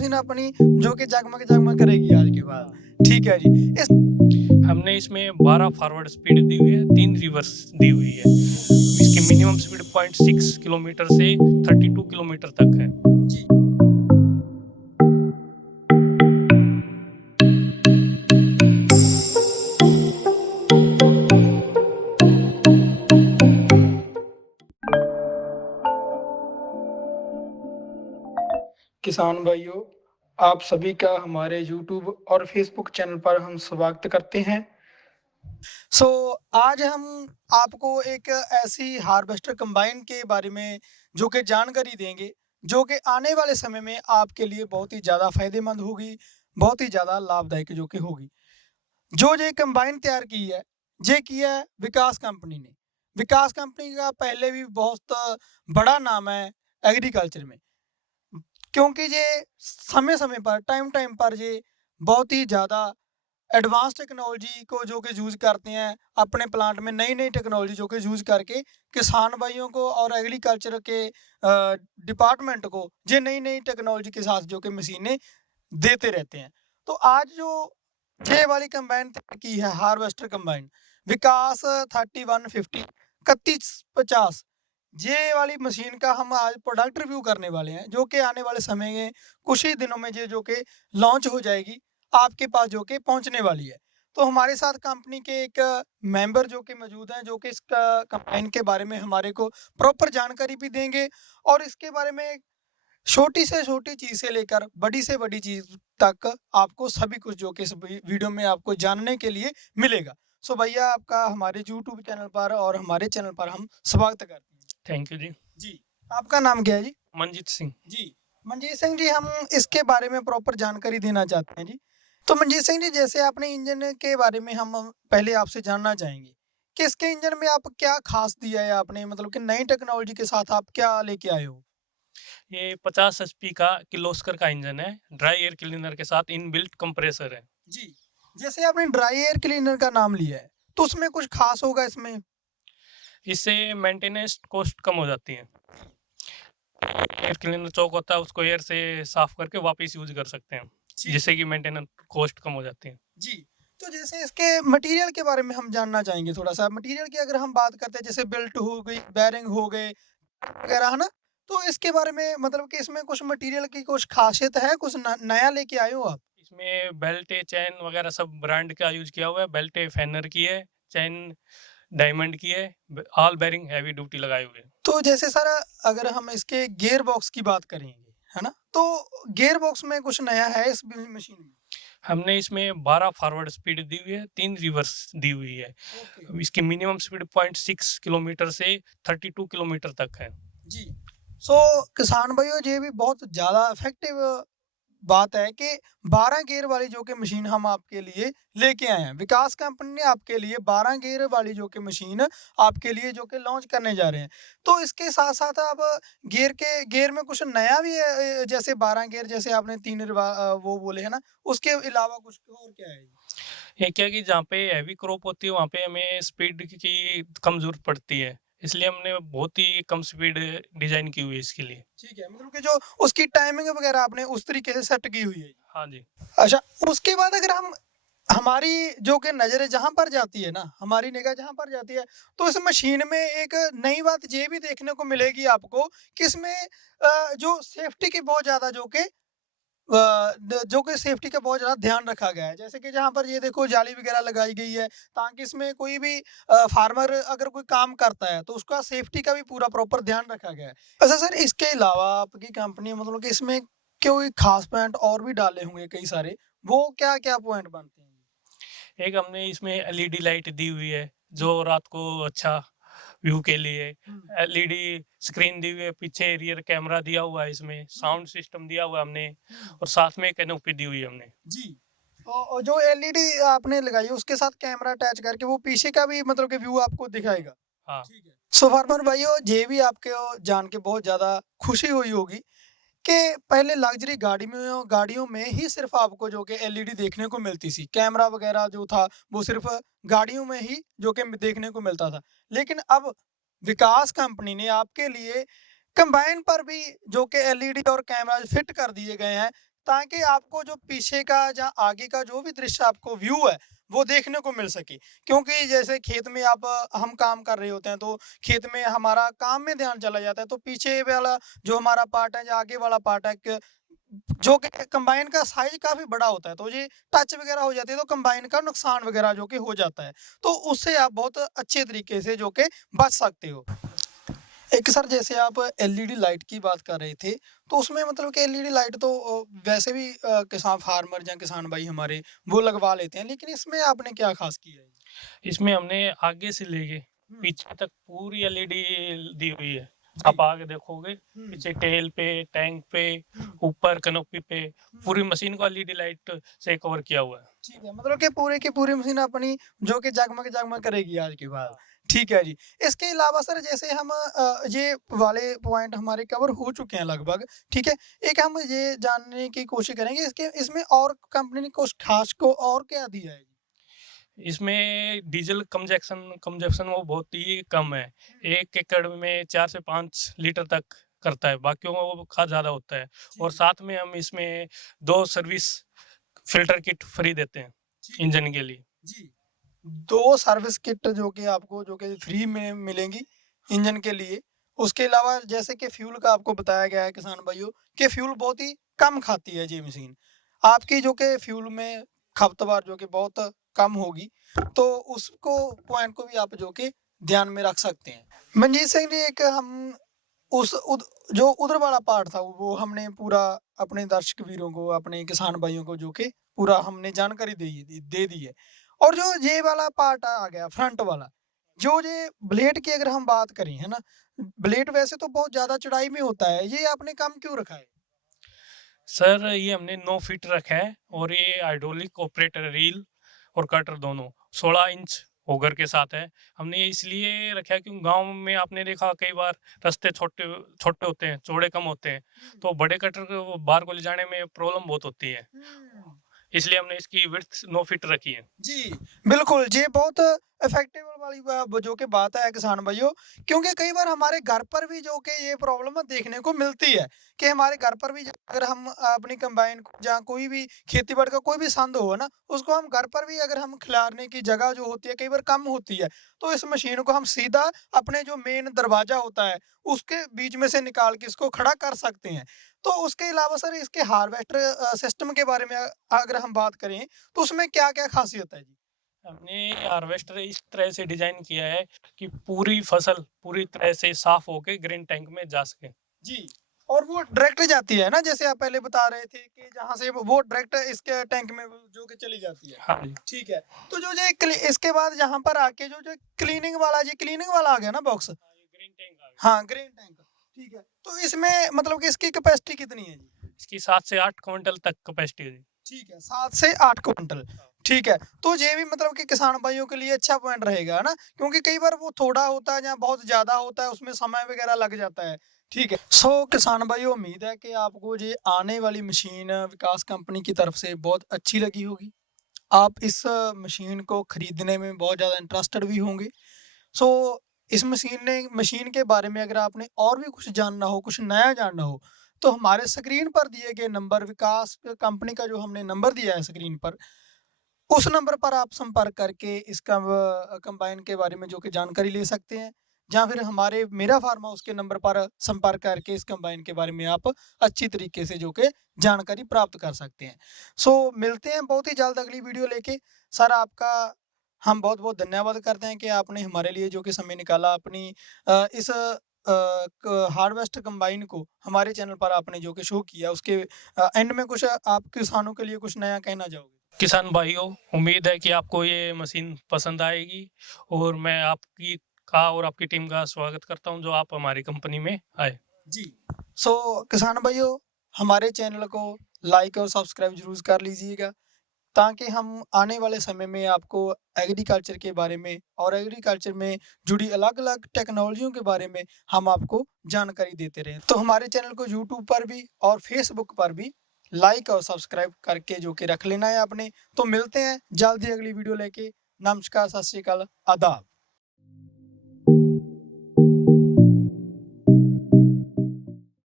Machine अपनी जो कि जगमग जगमग करेगी आज के बाद। ठीक है जी। इस हमने इसमें 12 फॉरवर्ड स्पीड दी हुई है, 3 रिवर्स दी हुई है। इसकी मिनिमम स्पीड 0.6 किलोमीटर से 32 किलोमीटर तक है। जी किसान भाइयों, आप सभी का हमारे YouTube और Facebook चैनल पर हम स्वागत करते हैं। आज हम आपको एक ऐसी हार्वेस्टर कंबाइन के बारे में जो कि जानकारी देंगे, जो कि आने वाले समय में आपके लिए बहुत ही ज़्यादा फायदेमंद होगी, बहुत ही ज़्यादा लाभदायक जो कि होगी। जो ये कंबाइन तैयार की है, ये की है विकास कंपनी ने। विकास कंपनी का पहले भी बहुत बड़ा नाम है एग्रीकल्चर में, क्योंकि ये समय समय पर टाइम पर ये बहुत ही ज़्यादा एडवांस टेक्नोलॉजी को जो कि यूज़ करते हैं अपने प्लांट में, नई नई टेक्नोलॉजी जो कि यूज़ करके किसान भाइयों को और एग्रीकल्चर के डिपार्टमेंट को ये नई नई टेक्नोलॉजी के साथ जो कि मशीनें देते रहते हैं। तो आज जो ये वाली कंबाइन की है हार्वेस्टर कंबाइन विकास 3150 3150, ये वाली मशीन का हम आज प्रोडक्ट रिव्यू करने वाले हैं, जो कि आने वाले समय में कुछ ही दिनों में ये जो कि लॉन्च हो जाएगी, आपके पास जो कि पहुंचने वाली है। तो हमारे साथ कंपनी के एक मेंबर जो कि मौजूद हैं, जो कि इस कंबाइन के बारे में हमारे को प्रॉपर जानकारी भी देंगे और इसके बारे में छोटी से छोटी चीज़ से लेकर बड़ी से बड़ी चीज़ तक आपको सभी कुछ जो कि इस वीडियो में आपको जानने के लिए मिलेगा। सो भैया, आपका हमारे यूट्यूब चैनल पर और हमारे चैनल पर हम स्वागत करते हैं। थैंक यू जी। जी, आपका नाम क्या है जी? मनजीत सिंह। जी, मनजीत सिंह जी, हम इसके बारे में प्रॉपर जानकारी देना चाहते हैं जी। तो मनजीत सिंह जी, जैसे आपने इंजन के बारे में हम पहले आपसे जानना चाहेंगे कि इसके इंजन में आप क्या खास दिया है आपने, मतलब कि नई टेक्नोलॉजी के साथ आप क्या लेके आए हो? ये 50 एचपी का किर्लोस्कर का इंजन है, ड्राई एयर क्लीनर के साथ इनबिल्ट कंप्रेसर है। जी, जैसे आपने ड्राई एयर क्लीनर का नाम लिया है, तो उसमें कुछ खास होगा इसमें? इससे मेंटेनेंस कॉस्ट कम हो जाती है। एयर क्लीनर चौक होता है, उसको एयर से साफ करके वापस यूज कर सकते हैं, जिससे कि मेंटेनेंस कॉस्ट कम हो जाती है। जी, तो जैसे इसके मटेरियल के बारे में हम जानना चाहेंगे थोड़ा-सा। मटेरियल की अगर हम बात करते हैं, जैसे बेल्ट हो गई, बेरिंग हो गए वगैरह, है ना? तो इसके बारे में मतलब कि इसमें कुछ मटेरियल की कुछ खासियत है, कुछ नया लेके आए हो आप? इसमें बेल्ट चैन वगैरह सब ब्रांड का यूज किया हुआ है। बेल्ट फेनर की है, चैन डायमंड की है, ऑल बेरिंग हैवी ड्यूटी लगाए हुए हैं। तो जैसे सर, अगर हम इसके गियर बॉक्स की बात करेंगे, है ना? तो गियर बॉक्स में कुछ नया है इस मशीन में? हमने इसमें 12 फॉरवर्ड स्पीड दी हुई है, 3 रिवर्स दी हुई है। ओके। इसकी मिनिमम स्पीड 0.6 किलोमीटर से 32 किलोमीटर तक है। जी। किसान भाइयों, ये भी बहुत ज़्यादा इफ़ेक्टिव बात है कि 12 गियर वाली जो कि मशीन हम आपके लिए लेके आए हैं। विकास कंपनी ने आपके लिए 12 गियर वाली जो कि मशीन आपके लिए जो कि लॉन्च करने जा रहे हैं। तो इसके साथ-साथ अब गियर में कुछ नया भी है, जैसे 12 गियर जैसे आपने 3 वो बोले हैं ना, उसके अलावा कुछ और क्या है? ये क्या कि जहाँ पे हैवी क्रॉप होती है, वहाँ पे हमें स्पीड की कम ज़रूरत पड़ती है, इसलिए हमने बहुत ही कम स्पीड डिज़ाइन की हुई है इसके लिए। ठीक है, मतलब कि जो उसकी टाइमिंग वगैरह आपने उस तरीके से सेट की हुई है। हाँ जी। अच्छा, उसके बाद अगर हम हमारी जो कि नज़रें जहाँ पर जाती है ना, हमारी निगाह जहाँ पर जाती है, तो इस मशीन में एक नई बात ये भी देखने को मिलेगी आपको कि इसमें जो सेफ्टी की बहुत ज़्यादा जो कि जो कि सेफ्टी का बहुत ज़्यादा ध्यान रखा गया है। जैसे कि जहाँ पर ये देखो जाली वगैरह लगाई गई है, ताकि इसमें कोई भी फार्मर अगर कोई काम करता है, तो उसका सेफ्टी का भी पूरा प्रॉपर ध्यान रखा गया है। अच्छा सर, इसके अलावा आपकी कंपनी मतलब कि इसमें कोई खास पॉइंट और भी डाले होंगे कई सारे, वो क्या-क्या पॉइंट बनते हैं? एक हमने इसमें एलईडी लाइट दी हुई है, जी। जो रात को अच्छा व्यू के लिए। हुँ। एलईडी स्क्रीन दी हुई है, पीछे रियर कैमरा दिया हुआ है, इसमें हुँ। साउंड सिस्टम दिया हुआ है हमने, हुँ। और साथ में कैनोपी दी हुई है हमने। जी। और जो एलईडी आपने लगाई है उसके साथ कैमरा अटैच करके वो पीछे का भी मतलब कि व्यू आपको दिखाएगा। हाँ। ठीक है। सो फार्मर भाइयों, ये भी आपको जान के बहुत ज़्यादा खुशी हुई होगी कि पहले लग्जरी गाड़ियों में ही सिर्फ़ आपको जो कि एलईडी देखने को मिलती थी। कैमरा वगैरह जो था वो सिर्फ़ गाड़ियों में ही जो कि देखने को मिलता था। लेकिन अब विकास कंपनी ने आपके लिए कंबाइन पर भी जो कि एलईडी और कैमरा फिट कर दिए गए हैं, ताकि आपको जो पीछे का या आगे का जो भी दृश्य आपको व्यू है वो देखने को मिल सके। क्योंकि जैसे खेत में हम काम कर रहे होते हैं तो खेत में हमारा काम में ध्यान चला जाता है, तो पीछे वाला जो हमारा पार्ट है या आगे वाला पार्ट है जो कि कंबाइन का साइज काफ़ी बड़ा होता है, तो ये टच वगैरह हो जाती है तो कंबाइन का नुकसान वगैरह जो कि हो जाता है, तो उससे आप बहुत अच्छे तरीके से जो कि बच सकते हो। एक सर जैसे आप एलईडी लाइट की बात कर रहे थे, तो उसमें मतलब कि एलईडी लाइट तो वैसे भी किसान फार्मर या किसान भाई हमारे वो लगवा लेते हैं, लेकिन इसमें आपने क्या खास किया है? इसमें हमने आगे से लेके हुँ, पीछे तक पूरी एलईडी दी हुई है। जी। आप आगे देखोगे हुँ, पीछे टेल पे, टैंक पे, हुँ, ऊपर कैनोपी पे हुँ। पूरी मशीन को एलईडी लाइट से कवर किया हुआ है। ठीक है, मतलब कि पूरी की पूरी मशीन अपनी जो कि जगमग-जगमग करेगी आज के बाद। हाँ। ठीक है जी। इसके अलावा सर जैसे हम ये वाले पॉइंट हमारे कवर हो चुके हैं लगभग, ठीक है? एक हम ये जानने की कोशिश करेंगे इसके इसमें और कंपनी ने कुछ खास को और क्या दिया है? इसमें डीजल कंजप्शन वो बहुत ही कम है। 1 एकड़ में 4 से 5 लीटर तक करता है, बाकियों में वो खा ज़्यादा होता है। और जी, साथ में हम इसमें 2 सर्विस फ़िल्टर किट फ्री देते हैं ठीक है। इंजन के लिए। जी। 2 सर्विस किट जो कि आपको जो कि फ्री में मिलेंगी इंजन के लिए। उसके अलावा जैसे कि फ्यूल का आपको बताया गया है किसान भाइयों कि फ्यूल बहुत ही कम खाती है ये मशीन। आपकी जो कि फ्यूल में खपतवार जो कि बहुत कम होगी, तो उसको पॉइंट को भी आप जो कि ध्यान में रख सकते हैं। मनजीत सिंह जी, एक हम उस उद जो उधर वाला पार्ट था वो हमने पूरा अपने दर्शक वीरों को, अपने किसान भाइयों को जो कि पूरा हमने जानकारी दे दी है। और जो ये वाला पार्ट आ गया फ्रंट वाला, जो ये ब्लेड की अगर हम बात करें, है ना? ब्लेड वैसे तो बहुत ज़्यादा चौड़ाई में होता है, ये आपने कम क्यों रखा है? सर ये हमने 9 फीट रखा है हुँ, और ये हाइड्रोलिक ऑपरेटर रील और कटर दोनों 16 इंच होगर के साथ है। हमने ये इसलिए रखा है क्योंकि गाँव में आपने देखा कई बार रास्ते छोटे छोटे होते हैं, चौड़े कम होते हैं, हुँ, तो बड़े कटर को बाहर को ले जाने में प्रॉब्लम बहुत होती है। हुँ। इसलिए हमने इसकी विड्थ 9 फीट रखी है। जी, बिल्कुल, ये बहुत इफ़ेक्टिव वाली जो कि बात है किसान भाइयों, क्योंकि कई बार हमारे घर पर भी जो कि ये प्रॉब्लम देखने को मिलती है कि हमारे घर पर भी अगर हम अपनी कंबाइन या कोई भी खेती-बाड़ी का कोई भी संद हो, है ना? उसको हम घर पर भी अगर हम खिलारने की जगह जो होती है, कई बार कम होती है, तो इस मशीन को हम सीधा अपने जो मेन दरवाज़ा होता है, उसके बीच में से निकाल के इसको खड़ा कर सकते हैं। तो उसके अलावा सर इसके हार्वेस्टर सिस्टम के बारे में अगर हम बात करें, तो उसमें क्या-क्या ख़ासियत है जी? हमने हार्वेस्टर इस तरह से डिज़ाइन किया है कि पूरी फसल पूरी तरह से साफ होके ग्रेन टैंक में जा सके। जी। और वो डायरेक्ट जाती है ना, जैसे आप पहले बता रहे थे कि जहाँ से वो डायरेक्ट इसके टैंक में जो कि चली जाती है। हाँ जी। ठीक है। तो जो ये इसके बाद यहाँ पर आके जो क्लीनिंग वाला आ गया ना बॉक्स? हाँ, ये ग्रेन टैंक आ गया। हाँ, ग्रेन टैंक। ठीक है। तो इसमें मतलब कि इसकी कैपेसिटी कितनी है जी? इसकी 7 से 8 क्विंटल तक कैपेसिटी है जी। ठीक है, 7 से 8 क्विंटल। हाँ। ठीक है, तो ये भी मतलब कि किसान भाइयों के लिए अच्छा पॉइंट रहेगा, है ना? क्योंकि कई बार वो थोड़ा होता है या बहुत ज़्यादा होता है, उसमें समय वगैरह लग जाता है। ठीक है। सो किसान भाइयों, उम्मीद है कि आपको ये आने वाली मशीन विकास कंपनी की तरफ से बहुत अच्छी लगी होगी। आप इस मशीन को खरीदने में बहुत ज़्यादा इंटरेस्टेड भी होंगे। सो इस मशीन के बारे में अगर आपने और भी कुछ जानना हो, कुछ नया जानना हो, तो हमारे स्क्रीन पर दिए गए नंबर, विकास कंपनी का जो हमने नंबर दिया है स्क्रीन पर, उस नंबर पर आप संपर्क करके इस कंबाइन के बारे में जो कि जानकारी ले सकते हैं। या फिर हमारे मेरा फार्म हाउस के नंबर पर संपर्क करके इस कंबाइन के बारे में आप अच्छी तरीके से जो कि जानकारी प्राप्त कर सकते हैं। सो मिलते हैं बहुत ही जल्द अगली वीडियो लेके। सर आपका हम बहुत-बहुत धन्यवाद करते हैं कि आपने हमारे लिए जो कि समय निकाला, अपनी इस हार्वेस्टर कंबाइन को हमारे चैनल पर आपने जो कि शो किया, उसके एंड में कुछ आप किसानों के लिए कुछ नया कहना चाहोगे? किसान भाइयों, उम्मीद है कि आपको ये मशीन पसंद आएगी और मैं आपकी का और आपकी टीम का स्वागत करता हूँ जो आप हमारी कंपनी में आए। जी। सो किसान भाइयों, हमारे चैनल को लाइक और सब्सक्राइब ज़रूर कर लीजिएगा, ताकि हम आने वाले समय में आपको एग्रीकल्चर के बारे में और एग्रीकल्चर में जुड़ी अलग-अलग टेक्नोलॉजियों के बारे में हम आपको जानकारी देते रहें। तो हमारे चैनल को यूट्यूब पर भी और फेसबुक पर भी लाइक और सब्सक्राइब करके जो कि रख लेना है आपने। तो मिलते हैं जल्द ही अगली वीडियो लेके। नमस्कार, सत श्री अकाल, आदाब।